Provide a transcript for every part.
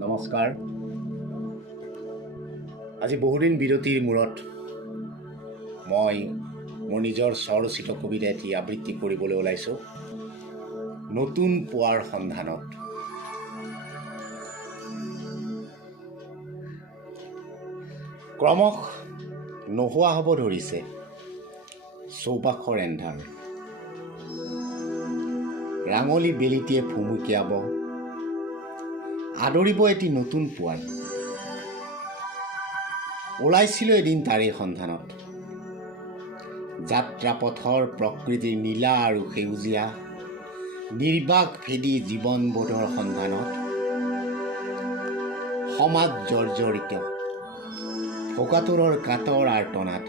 নমস্কাৰ। আজি বহুদিন বিৰতিৰ মূৰত মই মোৰ নিজৰ স্বৰচিত কবিতা এটি আবৃত্তি কৰিবলৈ ওলাইছোঁ। নতুন পুৱাৰ সন্ধানত। ক্ৰমশ নোহোৱা হ'ব ধৰিছে চৌপাশৰ এন্ধাৰ। ৰাঙলী বেলিটিয়ে ফুমুকিয়াব, আদৰিব এটি নতুন পুৱাই। ওলাইছিলোঁ এদিন তাৰে সন্ধানত, যাত্ৰাপথৰ প্ৰকৃতিৰ নীলা আৰু সেউজীয়া নিৰ্বাক ভেদী জীৱনবোধৰ সন্ধানত। সমাজ জৰ্জৰিত ভোকাতুৰৰ কাতৰ আৰ্তনাদ,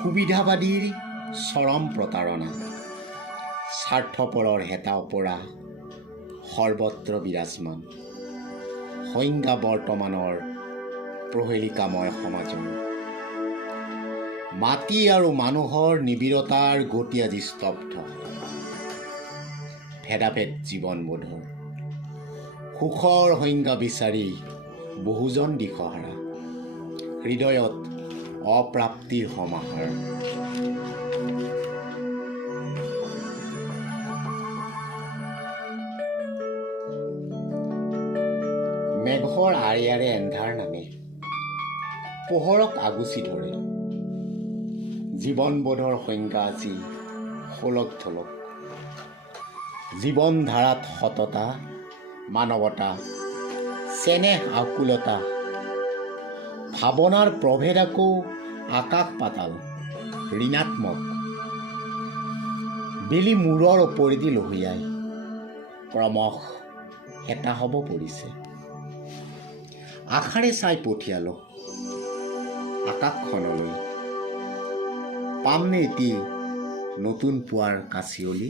সুবিধাবাদীৰ চৰম প্ৰতাৰণা, স্বাৰ্থপৰৰ হেতা ওপৰা সৰ্বত্ৰ বিৰাজমান। সংজ্ঞা বৰ্তমানৰ প্ৰহেলিকাময় সমাজৰ। মাটি আৰু মানুহৰ নিবিড়তাৰ গতি আজি স্তব্ধ। ভেদাভেদ জীৱনবোধৰ সুখৰ সংজ্ঞা বিচাৰি বহুজন দিশহাৰা। হৃদয়ত অপ্ৰাপ্তিৰ সমাহাৰ। মেঘৰ আৰে আৰে এন্ধাৰ নামে পোহৰক আগুচি ধৰে। জীৱনবোধৰ সংজ্ঞা আজি শোলক ঢোলক। জীৱন ধাৰাত সততা, মানৱতা, চেনেহ আকুলতা, ভাৱনাৰ প্ৰভেদ আকৌ আকাশ পাতাল ঋণাত্মক। বেলি মূৰৰ ওপৰেদি লহিয়াই ক্ৰমশ হেতা হ'ব পৰিছে। আশাৰে চাই পঠিয়ালো আকাশখনলৈ, পামনে এটি নতুন পুৱাৰ কাচিয়লি।